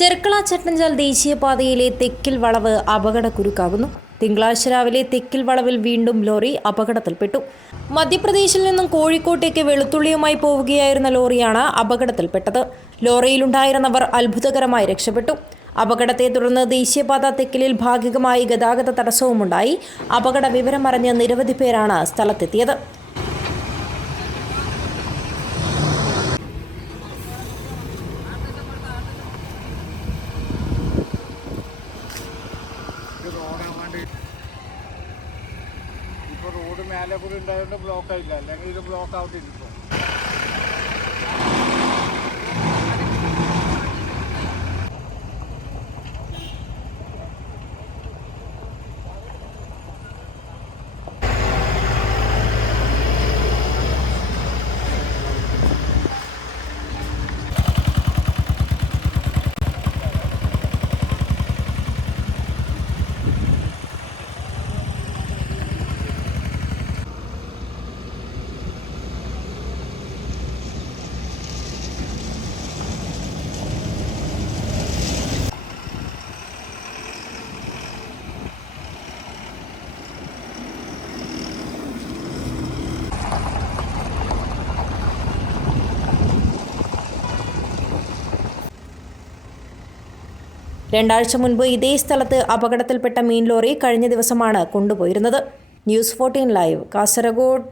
ചെർക്കള ചട്ടഞ്ചാൽ ദേശീയപാതയിലെ തെക്കിൽ വളവ് അപകടക്കുരുക്കാകുന്നു. തിങ്കളാഴ്ച രാവിലെ തെക്കിൽ വളവിൽ വീണ്ടും ലോറി അപകടത്തിൽപ്പെട്ടു. മധ്യപ്രദേശിൽ നിന്നും കോഴിക്കോട്ടേക്ക് വെളുത്തുള്ളിയുമായി പോവുകയായിരുന്ന ലോറിയാണ് അപകടത്തിൽപ്പെട്ടത്. ലോറിയിലുണ്ടായിരുന്നവർ അത്ഭുതകരമായി രക്ഷപ്പെട്ടു. അപകടത്തെ തുടർന്ന് ദേശീയപാത തെക്കിലിൽ ഭാഗികമായി ഗതാഗത തടസ്സവുമുണ്ടായി. അപകട വിവരമറിഞ്ഞ് നിരവധി പേരാണ് സ്ഥലത്തെത്തിയത്. ഇപ്പോൾ റോഡ് മേലെ കൂടി ഉണ്ടായതുകൊണ്ട് ബ്ലോക്ക് ആയില്ല, അല്ലെങ്കിൽ ഇത് ബ്ലോക്ക് ആവത്തില്ല. രണ്ടാഴ്ച മുൻപ് ഇതേ സ്ഥലത്ത് അപകടത്തിൽപ്പെട്ട മീൻ ലോറി കഴിഞ്ഞ ദിവസമാണ് കൊണ്ടുപോയിരുന്നത്. News 14 live, Kasaragod.